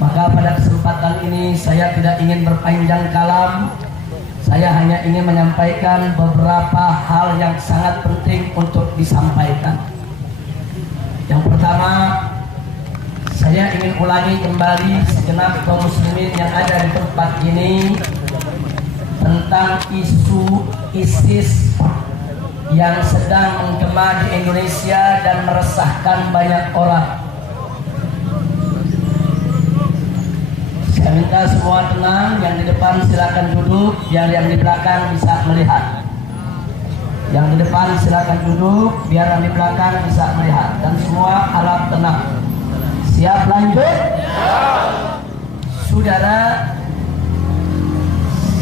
Maka pada kesempatan ini saya tidak ingin berpanjang kalam. Saya hanya ingin menyampaikan beberapa hal yang sangat penting untuk disampaikan. Yang pertama, saya ingin ulangi kembali segenap kaum muslimin yang ada di tempat ini tentang isu ISIS yang sedang menggema di Indonesia dan meresahkan banyak orang. Saya minta semua tenang, yang di depan silakan duduk, biar yang di belakang bisa melihat. Yang di depan silakan duduk, biar yang di belakang bisa melihat. Dan semua harap tenang. Siap lanjut? Saudara,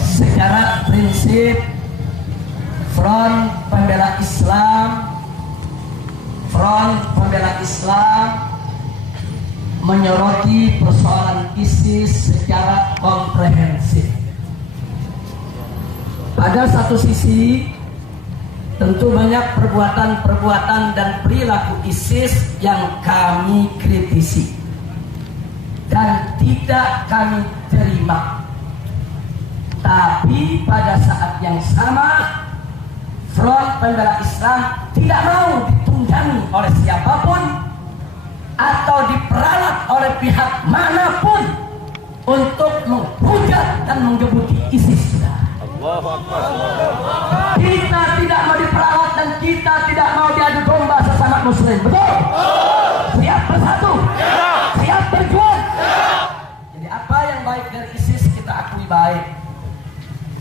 secara prinsip Front Pembela Islam menyoroti persoalan ISIS secara komprehensif. Pada satu sisi, tentu banyak perbuatan-perbuatan dan perilaku ISIS yang kami kritisi dan tidak kami terima. Tapi pada saat yang sama, Front Pembela Islam tidak mau ditunggangi oleh siapapun atau diperalat oleh pihak manapun untuk menghujat dan menggebuki ISIS. Kita tidak mau diperalat dan kita tidak mau diadu domba sesama muslim. Betul? Siap bersatu? Siap berjuang? Jadi apa yang baik dari ISIS kita akui baik.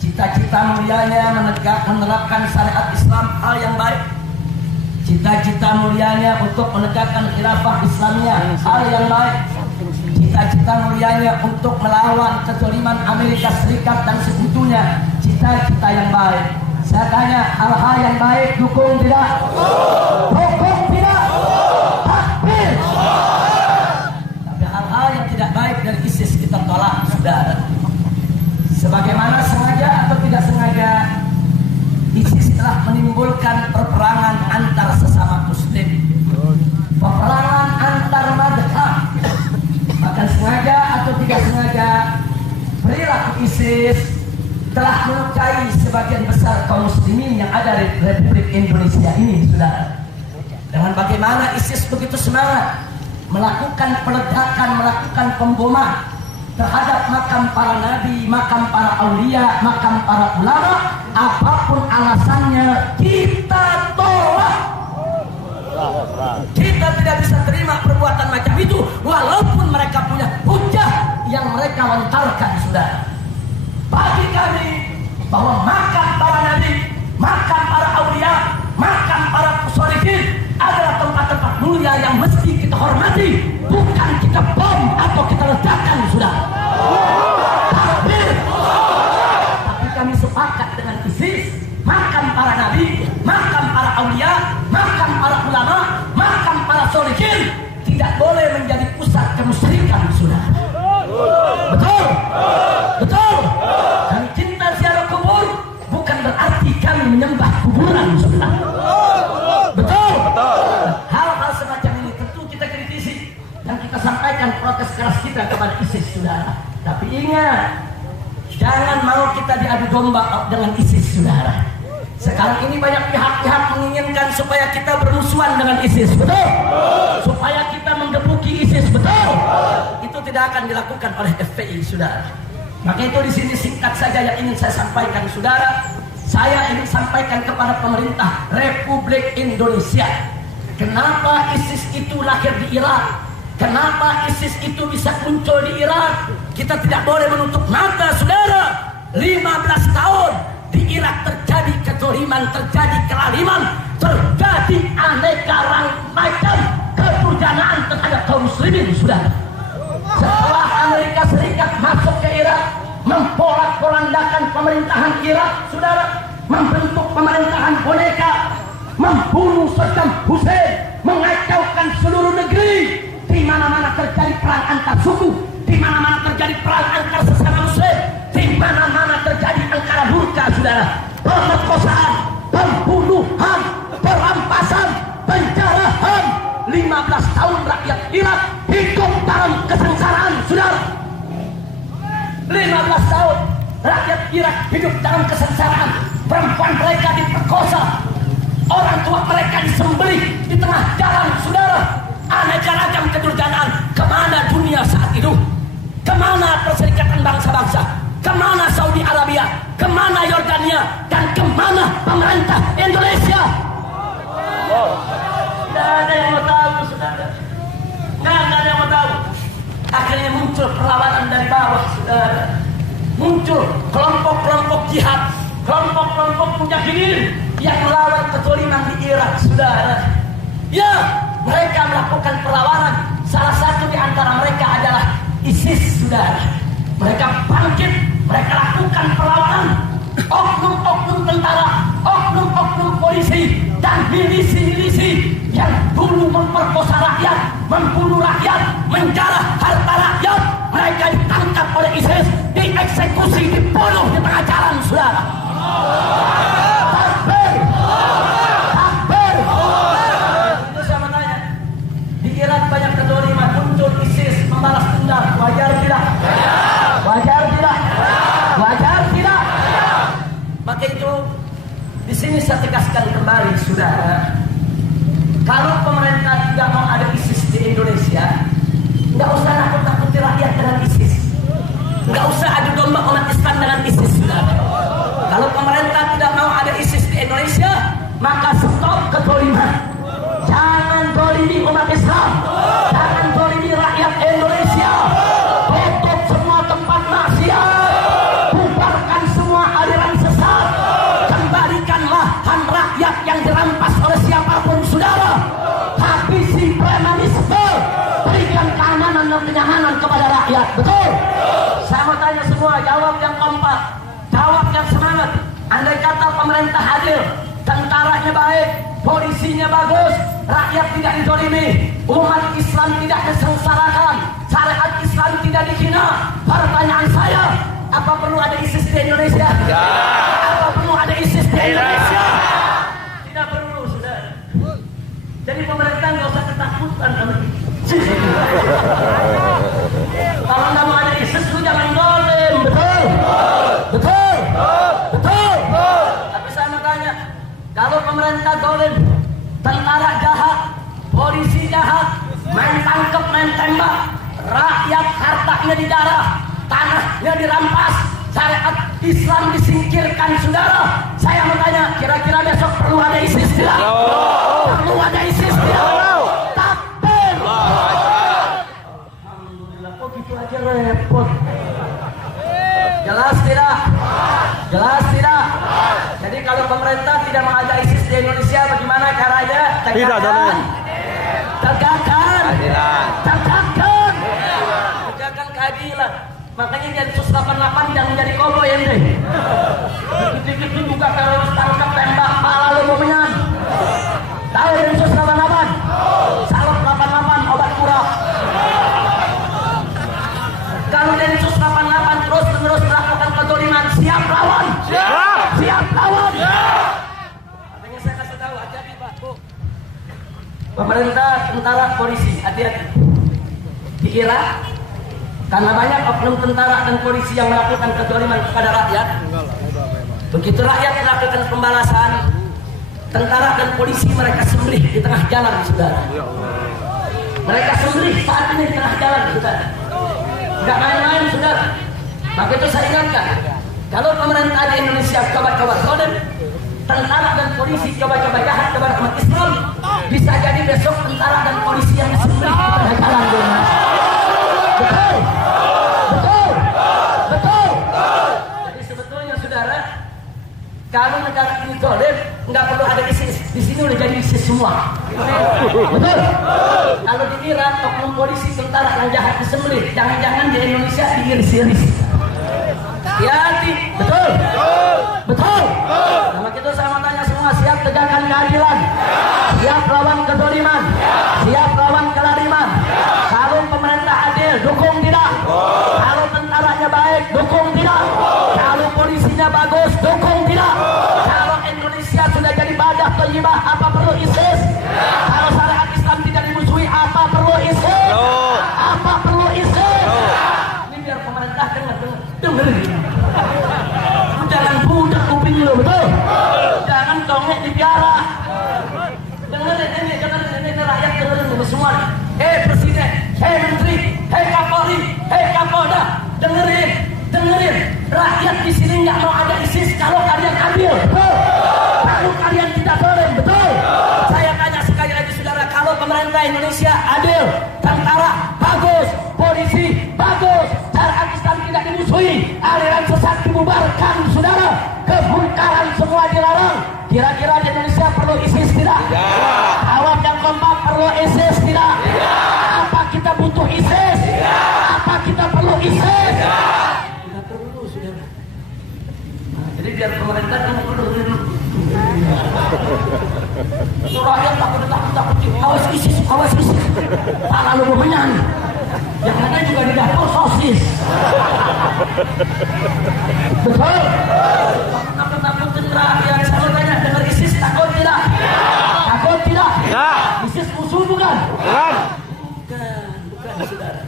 Cita-cita mulianya menerapkan syariat Islam hal yang baik. Cita-cita mulianya untuk menegakkan khilafah Islamnya hal yang baik. Cita-cita mulianya untuk melawan kezaliman Amerika Serikat dan sekutunya, cita-cita yang baik. Saya tanya, hal-hal yang baik dukung tidak? Dukung tidak? Takbir. Tapi hal-hal yang tidak baik dari ISIS kita tolak, saudara. Sebagaimana sengaja atau tidak sengaja, ISIS telah menimbulkan peperangan antar sesama muslim, peperangan antar madhab. Bahkan sengaja atau tidak sengaja, perilaku ISIS telah melukai sebagian besar kaum muslimin yang ada di Republik Indonesia ini, saudara. Dengan bagaimana ISIS begitu semangat melakukan peledakan, melakukan pemboman terhadap makam para nabi, makam para aulia, makam para ulama, apapun alasannya kita tolak. Kita tidak bisa terima perbuatan macam itu, walaupun mereka punya hujah yang mereka lontarkan, saudara. Bagi kami bahwa makam para nabi, makam para aulia, makam para sholihin adalah tempat-tempat mulia yang mesti kita hormati, bukan kita bom atau kita ledakan, saudara. Tapi kami sepakat dengan ISIS, makam para nabi, makam para aulia, makam para ulama, makam para sholihin tidak boleh menjadi pusat kemusyrikan, saudara. Betul? Betul? Dan cinta ziarah kubur bukan berarti kami menyembah kuburan, saudara. Betul? Hal-hal semacam ini tentu kita kritisi dan kita sampaikan protes keras kita kepada ISIS, saudara. Tapi ingat, jangan mau kita diadu domba dengan ISIS, saudara. Sekarang ini banyak pihak-pihak menginginkan supaya kita bermusuhan dengan ISIS, betul? Supaya kita menggebuki ISIS, betul? Itu tidak akan dilakukan oleh FPI, saudara. Maka itu di sini singkat saja yang ingin saya sampaikan, saudara. Saya ingin sampaikan kepada pemerintah Republik Indonesia, kenapa ISIS itu lahir di Irak? Kenapa ISIS itu bisa muncul di Irak? Kita tidak boleh menutup mata, saudara. 15 tahun di Irak terjadi kezaliman, terjadi kelaliman, terjadi aneka macam keturjanaan terhadap kaum muslimin, saudara. Setelah Amerika Serikat masuk ke Irak, memporak-porandakan pemerintahan Irak, saudara, membentuk pemerintahan boneka, membunuh Saddam Hussein, mengacaukan seluruh negeri. Di mana-mana terjadi perang antar suku, di mana-mana terjadi perang antar sesama muslim, di mana-mana terjadi angkara murka, saudara. Pemerkosaan, pembunuhan, perampasan, penjarahan. 15 tahun rakyat Irak hidup dalam kesengsaraan, saudara. 15 tahun rakyat Irak hidup dalam kesengsaraan. Perempuan mereka diperkosa, orang tua mereka disembelih di tengah jalan, saudara. Aneka ragam kedurjanaan. Kemana dunia saat itu? Kemana Perserikatan Bangsa-Bangsa? Kemana Saudi Arabia? Kemana Yordania? Dan kemana pemerintah Indonesia? Tidak ada yang mau tahu, saudara. Tidak ada yang mau tahu. Akhirnya muncul perlawanan dari bawah, saudara. Muncul kelompok-kelompok jihad, kelompok-kelompok mujahidin yang melawan kezaliman di Irak, saudara. Ya, mereka melakukan perlawanan. Salah satu di antara mereka adalah ISIS, saudara. Mereka bangkit, mereka lakukan perlawanan. Oknum-oknum tentara, oknum-oknum polisi, dan milisi-milisi yang dulu memperkosa rakyat, membunuh rakyat, menjarah harta rakyat, mereka ditangkap oleh ISIS, dieksekusi, dibunuh di tengah jalan, saudara. Takbir, takbir. Itu saya mau tanya, di Irak banyak kezaliman, muncul ISIS membalas dendam, wajar tidak? Wajar tidak? Wajar tidak? Maka itu di sini saya tegaskan kembali, saudara. Kalau pemerintah tidak mau ada ISIS di Indonesia, nggak usah nakut-nakuti rakyat dengan ISIS, nggak usah adu domba umat Islam dengan ISIS, saudara. Kalau pemerintah tidak mau ada ISIS di Indonesia, maka stop kezaliman. Jangan zalimi umat Islam, jangan zalimi rakyat Indonesia. Tutup semua tempat maksiat, bubarkan semua aliran sesat, kembalikanlah hak rakyat yang dirampas oleh siapapun, saudara. Habisi premanisme, berikan keamanan dan kenyamanan kepada rakyat. Betul? Saya mau tanya semua, jawab yang kompak, jawab yang semangat. Andai kata pemerintah adil, tentaranya baik, polisinya bagus, rakyat tidak dizalimi, umat Islam tidak disengsarakan, syariat Islam tidak dihina. Pertanyaan saya, apa perlu ada ISIS di Indonesia? Ya. Apa perlu ada ISIS di Indonesia? Tidak perlu, saudara. Jadi pemerintah nggak usah ketakutan sama ISIS. Kalau nggak mau ada ISIS, lu jangan zalim, betul? Betul? Betul? Tapi saya mau tanya, kalau pemerintah zalim, tentara jahat, polisi jahat, main tangkap, main tembak, rakyat hartanya dijarah, tanahnya dirampas, syariat Islam disingkirkan, saudara. Saya mau tanya, kira-kira besok perlu ada ISIS tidak? Perlu ada ISIS tidak? Takbir. Alhamdulillah, kok gitu aja repot. Jelas tidak? Jelas tidak? Jadi kalau pemerintah tidak mau ada ISIS di Indonesia, bagaimana caranya? Tegakkan, tegakkan, tegakkan, tegakkan keadilan. Makanya jadi sus 88 jangan jadi koboi ente. Dikit-dikit lu juga kalau tangkap tembak pala lu momenan. Tahu dari sus 88? Salep 88 obat murah. Kalau dari sus 88 terus melakukan kezaliman, siap lawan. Siap, siap lawan. Makanya saya kasih tahu, hati-hati Pak. Pemerintah, tentara, polisi, hati-hati. Di Irak, karena banyak oknum tentara dan polisi yang melakukan kezaliman kepada rakyat, begitu rakyat melakukan pembalasan, tentara dan polisi mereka sembelih di tengah jalan, saudara. Mereka sembelih saat ini di tengah jalan, saudara. Tidak main-main, saudara. Maka itu saya ingatkan, kalau pemerintah di Indonesia coba-coba zalim, tentara dan polisi coba-coba jahat kepada umat Islam, bisa jadi besok tentara dan polisi yang disembelih di tengah jalan di Indonesia. Betul, betul, betul. Jadi sebetulnya, saudara, kalau negara ini zalim, nggak perlu ada ISIS. Di sini udah jadi ISIS semua. Betul. Kalau di Irak, oknum polisi, tentara yang jahat disembelih, jangan-jangan di Indonesia diiris-iris. Hati-hati. Betul. Betul. Sama kita saya mau tanya semua, siap tegakkan keadilan, siap lawan kezaliman, siap lawan kelaliman. Kalau pemerintah adil, dukung tidak? Kalau tentaranya baik, dukung tidak? Kalau polisinya bagus, dukung tidak? Kalau Indonesia sudah jadi badah thayyibah, apa perlu ISIS? Kalau syariat Islam tidak dimusuhi, apa perlu ISIS? Apa perlu ISIS? Ini biar pemerintah dengar. Rakyat di sini nggak mau ada ISIS kalau kalian ambil, betul? Kalau kalian tidak boleh, betul? Saya tanya sekali lagi saudara, kalau pemerintah Indonesia adil, tentara bagus, polisi bagus, syariat Islam tidak dimusuhi, aliran sesat dibubarkan, saudara, kemungkaran semua dilarang. Kira-kira di Indonesia perlu ISIS tidak? Jawab yang kompak, perlu ISIS tidak? Apa kita butuh ISIS? Apa kita perlu ISIS? Tidak perlu, saudara. Nah, jadi biar pemerintah dulu. Rakyat takut, awas ISIS, awas ISIS. Lalu menang. Yang ada juga di dapur sosis. Betul? Takut-takutin rakyat. Saya tanya, dengar ISIS takut tidak? Takut tidak? ISIS musuh bukan? Bukan, saudara.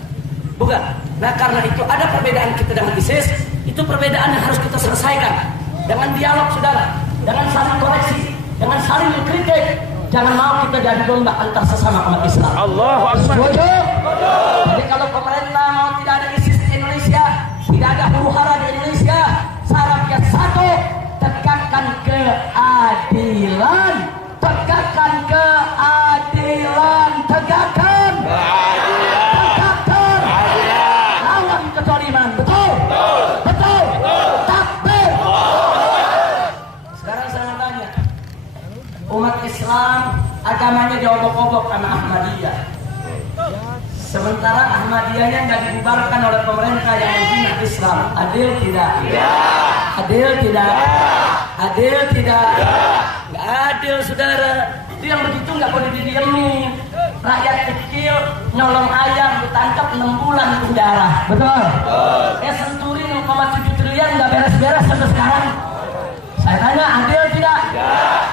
Bukan. Nah karena itu ada perbedaan kita dengan ISIS. Itu perbedaan yang harus kita selesaikan dengan dialog, saudara. Jangan saling koreksi, jangan saling mengkritik, jangan mau kita jadi domba antar sesama umat Islam. Allahu Akbar. Jadi kalau pemerintah mau tidak ada ISIS di Indonesia, tidak ada huru-hara di Indonesia, syaratnya satu, tegakkan keadilan, tegakkan keadilan, tegakkan lawan kezaliman, betul? Betul. Takbir. Sekarang saya tanya, umat Islam agamanya diobok-obok sama Ahmadiyah. Sementara Ahmadiyahnya nggak dibubarkan oleh pemerintah yang menghina Islam. Adil tidak? Adil tidak? Adil tidak? Nggak adil, saudara. Itu yang begitu nggak boleh didiemin. Rakyat kecil nyolong ayam ditangkap 6 bulan penjara. Betul? Senturi 0,7 triliun nggak beres-beres sampai sekarang. Saya tanya, adil tidak?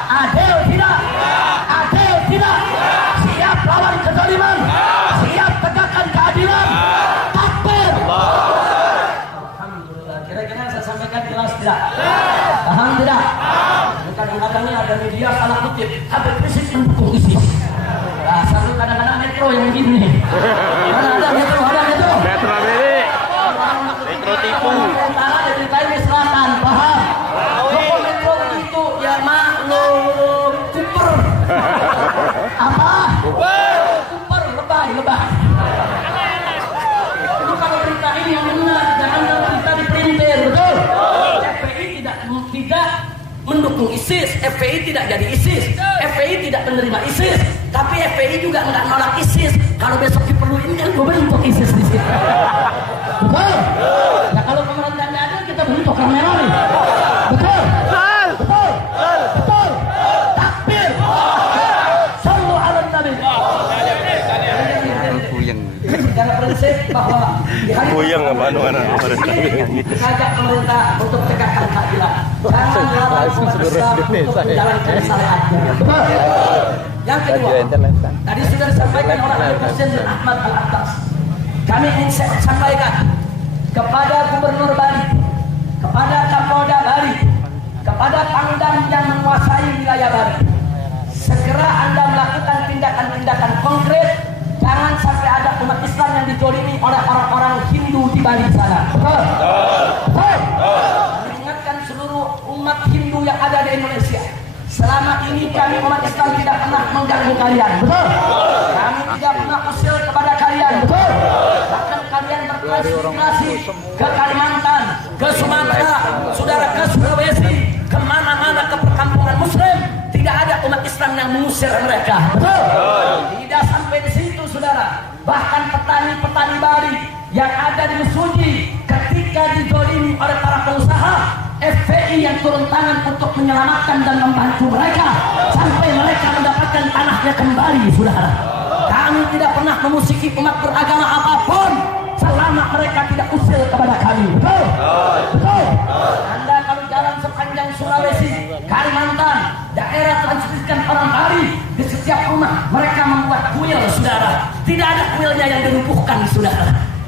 Adil tidak? Adil tidak? Siap lawan kezaliman? Siap tegakkan keadilan? Takbir! Alhamdulillah. Kira-kira saya sampaikan jelas tidak? Paham tidak? Kadang-kadang ini ada media salah kutip, Habib Rizik mendukung ISIS. Nah, satu kadang-kadang metro yang begini. Mana ada metro? Ada metro? Metro ini. Metro tipu. Utara diceritain di selatan, paham? Kalau metro itu ya maklum, Cooper. Apa? Cooper, lebay. Itu kalau berita ini yang benar, jangan berita diprintir, betul? FPI tidak mendukung ISIS, FPI tidak jadi ISIS, FPI tidak menerima ISIS, tapi FPI juga nggak nolak ISIS. Kalau besok diperluin kan gue bentuk ISIS di situ. Betul? Ya kalau pemerintahnya ada kita bentuk kamera nih. Betul? Betul? Betul? Takbir! Sallu ala Nabi. Karena prinsip bahwa goyang mana mengajak pemerintah untuk tegakkan keadilan. Jangan lawan umat Islam untuk menjalankan syariatnya. Betul? Yang kedua, tadi sudah disampaikan oleh Habib Hussein bin Ahmad Al-Attas. Kami ingin sampaikan kepada Gubernur Bali, kepada Kapolda Bali, kepada Pangdam yang menguasai wilayah Bali. Segera Anda melakukan tindakan-tindakan konkret. Jangan sampai ada umat Islam yang dizalimi oleh orang-orang Hindu di Bali sana. Betul? Betul? Mengingatkan seluruh umat Hindu yang ada di Indonesia. Selama ini kami umat Islam tidak pernah mengganggu kalian. Betul? Kami tidak pernah usil kepada kalian. Betul? Bahkan kalian bertransmigrasi ke Kalimantan, ke Sumatera, saudara ke Sulawesi, kemana-mana ke perkampungan Muslim. Tidak ada umat Islam yang mengusir mereka. Betul? Tidak sampai di situ, saudara. Bahkan petani-petani Bali yang ada di Mesuji ketika dizalimi oleh para pengusaha, FPI yang turun tangan untuk menyelamatkan dan membantu mereka sampai mereka mendapatkan tanahnya kembali, saudara. Kami tidak pernah memusiki umat beragama apapun selama mereka tidak usil kepada kami. Betul? Betul? Anda kalau jalan sepanjang Sulawesi, Kalimantan, daerah transmisikan orang Bali, di setiap rumah mereka membuat kuil, saudara. Tidak ada kuilnya yang dilumpuhkan, saudara.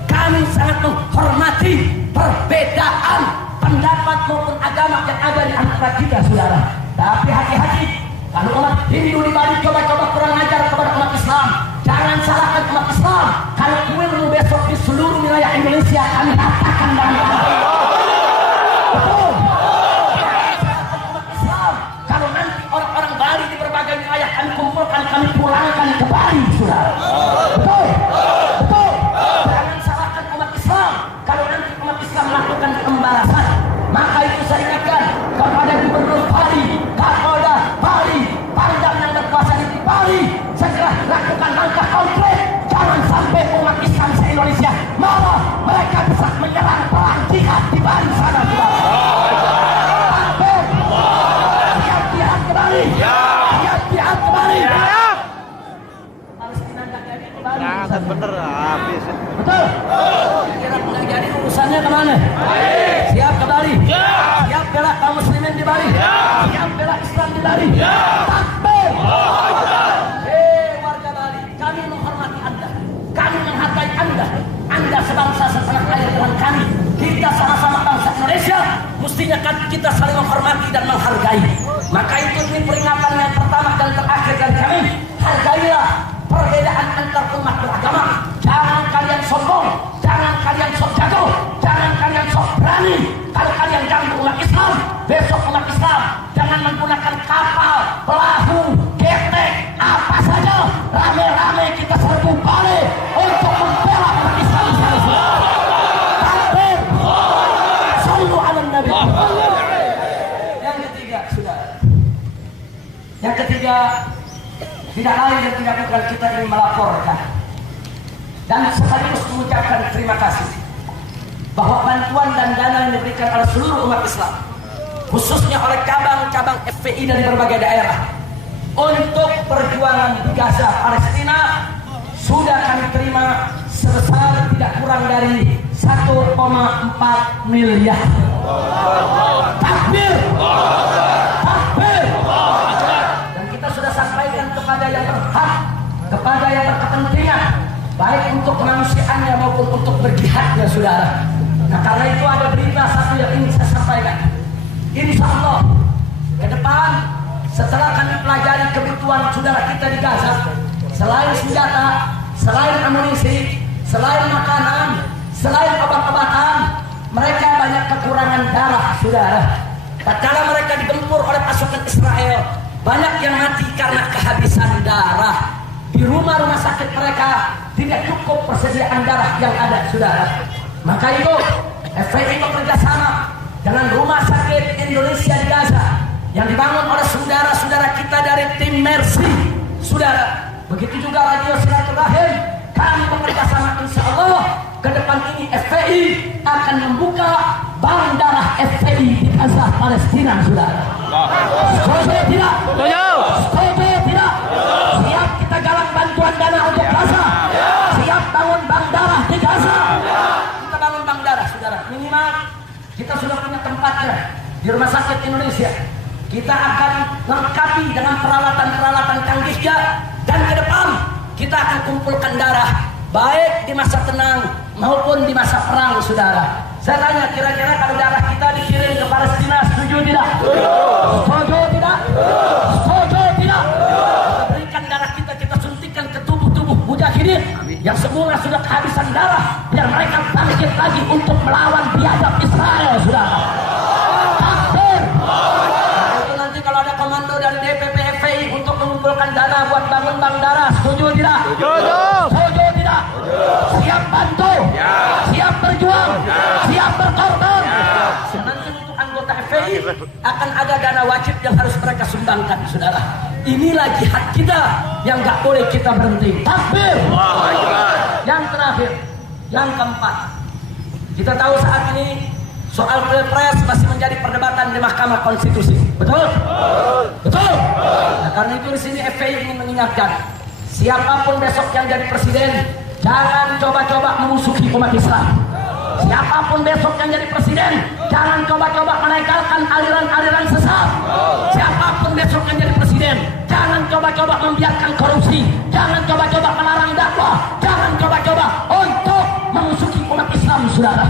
Kami sangat menghormati perbedaan pendapat maupun agama yang ada di antara kita, saudara. Tapi hati-hati, kalau umat Hindu di Bali coba-coba kurang ajar kepada umat Islam, jangan salahkan umat Islam. Kalau kuilmu besok di seluruh wilayah Indonesia kami ratakan dengan datangkan kembali, saudara. Betul, betul. Jangan salahkan umat Islam. Kalau nanti umat Islam melakukan pembalasan, maka itu saya ingatkan kepada Gubernur Bali, Kapolda Bali, Pangdam yang berkuasa di Bali, segera lakukan langkah konkret. Jangan sampai umat Islam se-Indonesia malah mereka bisa menyerang perang jihad di Bali sana, saudara. Siap jihad kembali. Siap jihad kembali. Palestina nggak jadi kembali. Nah, bener habis. Betul. Kira nggak jadi urusannya kemana? Siap kembali. Siap bela kaum muslimin di Bali. Siap bela Islam di Bali. Takbir. Warga Bali, kami menghormati Anda. Kami menghargai Anda. Anda sebangsa setanah air dengan kami. Kita sama-sama bangsa Indonesia. Mestinya kan kita saling menghormati dan menghargai. Maka itu ini peringatan yang pertama dan terakhir dari kami. Hargailah perbedaan antar umat beragama. Jangan kalian sombong. Jangan kalian sok jago. Jangan kalian sok berani. Kalau kalian ganggu umat Islam, besok umat Islam jangan menggunakan kapal, perahu, getek, apa saja. Rame-rame kita serbu balik untuk membela umat Islam. Takbir. Sallu ala Nabi. Yang ketiga, saudara. Yang ketiga, tidak lain dan tidak bukan kita ingin melaporkan dan sekaligus mengucapkan terima kasih bahwa bantuan dan dana yang diberikan oleh seluruh umat Islam, khususnya oleh cabang-cabang FPI dari berbagai daerah untuk perjuangan di Gaza, Palestina, sudah kami terima sebesar tidak kurang dari 1,4 miliar. Takbir. Takbir. Dan kita sudah sampaikan kepada yang berhak, kepada yang berkepentingan, baik untuk kemanusiaannya maupun untuk berjihadnya, saudara. Nah, karena itu ada berita satu yang ingin saya sampaikan. Insya Allah ke depan setelah kami pelajari kebutuhan saudara kita di Gaza, selain senjata, selain amunisi, selain makanan, selain obat-obatan, mereka banyak kekurangan darah, saudara. Tatkala mereka digempur oleh pasukan Israel, banyak yang mati karena kehabisan darah. Di rumah-rumah sakit mereka tidak cukup persediaan darah yang ada, saudara. Maka itu FPI bekerja sama dengan Rumah Sakit Indonesia di Gaza yang dibangun oleh saudara-saudara kita dari tim Mercy, saudara. Begitu juga Radio Silaturahim, kami bekerja sama, insya Allah ke depan ini FPI akan membuka bank darah FPI di Gaza, Palestina, saudara. Setuju tidak? Setuju tidak? Siap kita galang bantuan dana untuk Gaza. Siap bangun bank darah di Gaza. Kita bangun bank darah, saudara. Minimal kita sudah punya tempatnya di Rumah Sakit Indonesia. Kita akan lengkapi dengan peralatan-peralatan canggihnya, dan ke depan kita akan kumpulkan darah baik di masa tenang maupun di masa perang, saudara. Saya tanya, kira-kira kalau darah kita dikirim ke Palestina, setuju tidak? Setuju tidak? Setuju tidak? Kita berikan darah kita, kita suntikan ke tubuh-tubuh mujahidin yang semula sudah kehabisan darah, biar mereka bangkit lagi untuk melawan biadab Israel, saudara. Takbir. Nah, itu nanti kalau ada komando dari DPP FPI untuk mengumpulkan dana buat bangun bank darah, setuju tidak? Setuju. Setuju tidak? Siap bantu? Siap berjuang? Siap berkorban? Nanti untuk anggota FPI akan ada dana wajib yang harus mereka sumbangkan, saudara. Inilah jihad kita yang gak boleh kita berhenti. Takbir. Yang terakhir, yang keempat, kita tahu saat ini soal pilpres masih menjadi perdebatan di Mahkamah Konstitusi. Betul? Betul. Nah, karena itu di sini FPI ingin mengingatkan, siapapun besok yang jadi presiden, jangan coba-coba memusuhi umat Islam. Siapapun besok yang jadi presiden, jangan coba-coba menegalkan aliran-aliran sesat. Siapapun besok yang jadi presiden, jangan coba-coba membiarkan korupsi. Jangan coba-coba melarang dakwah. Jangan coba-coba untuk memusuhi umat Islam, saudara.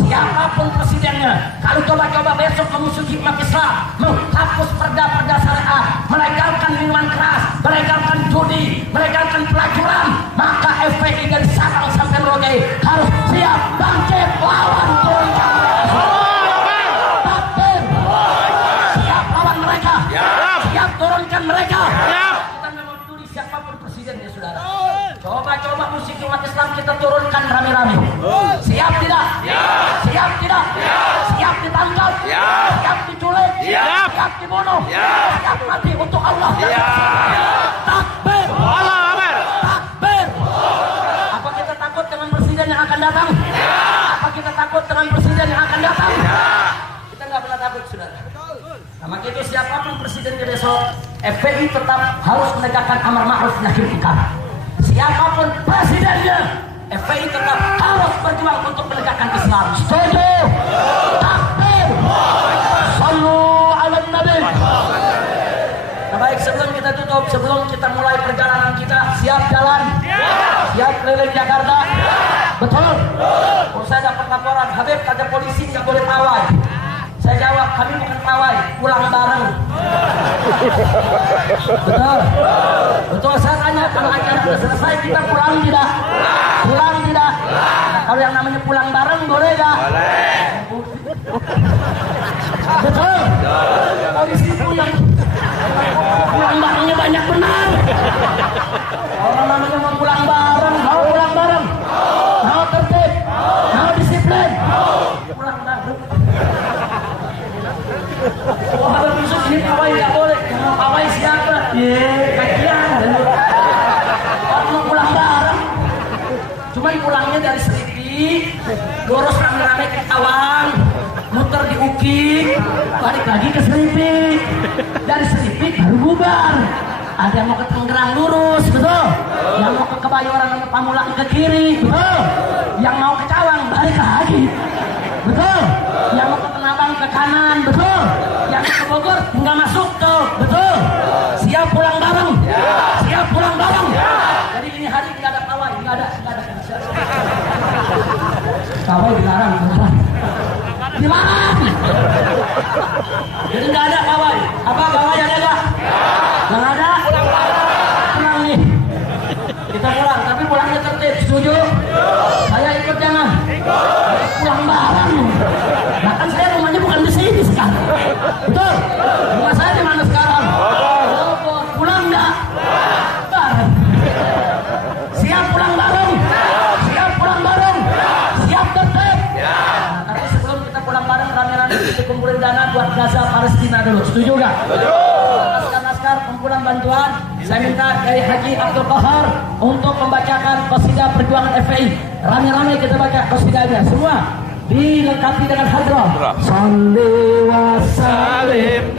Siapapun presidennya, kalau coba-coba besok memusuhi umat Islam, menghapus perda-perda syariah, melegalkan minuman keras, melegalkan judi, melegalkan pelacuran, maka FPI dari Sabang sampai Merauke harus siap bangkit lawan turunkan. Takbir. Siap lawan mereka. Siap turunkan mereka. Kita memang peduli siapapun presiden. kita turunkan rame-rame. Siap tidak? Siap tidak? Siap ditangkap? Siap diculik? Siap dibunuh? Siap mati untuk Allah? Takbir! Takbir! Apa kita takut dengan presiden yang akan datang? Apa kita takut dengan presiden yang akan datang? Kita nggak pernah takut, saudara. Nah, maka itu siapapun presidennya besok, FPI tetap harus menegakkan amar ma'ruf nahi munkar. Siapapun presidennya, FPI tetap harus berjuang untuk menegakkan Islam. Setuju? Takbir! Sallu ala Nabi. Nah, baik, sebelum kita tutup, sebelum kita mulai perjalanan kita, siap jalan? Siap keliling Jakarta? Betul? Kalau saya dapat laporan, Habib kata polisi nggak boleh pawai. Saya jawab, kami bukan pawai, pulang bareng. Betul? Betul, saya tanya, kalau acara sudah selesai kita pulang tidak? Pulang tidak? Nah, kalau yang namanya pulang bareng boleh gak? Boleh. Betul? Polisi pulang barengnya banyak benar. Orang namanya mau pulang bareng, mau pulang bareng, mau tertib, mau disiplin, pulang bareng. Oh, kalau besok ini pawai nggak boleh. Mau pawai siapa? Kajian. Orang mau pulang bareng. Cuman pulangnya dari Seripi, boros rame-rame ke Tawang, muter di Uki, balik lagi ke Seripi. Dari Seripi baru bubar. Ada yang mau ke Tangerang lurus, betul? Yang mau ke Kebayoran sama Pamulang ke kiri, betul? Yang mau ke Cawang balik lagi, betul? Yang mau ke Tanabang ke kanan, betul? Yang ke Bogor nggak masuk tuh, betul? Siap pulang bareng? Siap pulang bareng? Jadi ini hari nggak ada pawai, nggak ada. Pawai dilarang. Jadi nggak ada pawai. Apa pawai ada nggak? Nggak ada. Pulang nih. Kita pulang, tapi pulangnya tertib. Setuju? Saya ikut jangan? Pulang bareng. Nah kan saya rumahnya bukan di sini sekarang. Betul? Rumah saya di mana sekarang? Pulang nggak? Bareng. Siap pulang bareng? Siap pulang bareng? Siap tertib? Nah, tapi sebelum kita pulang bareng, rame-rame kita kumpulin dana buat Gaza Palestina dulu. Setuju nggak? Naskar kumpulan bantuan, saya minta dari Haji Abdul Qahar untuk membacakan qasidah perjuangan FPI. Rame-rame kita baca qasidahnya semua, dilengkapi dengan hadrah. Salli wa salim.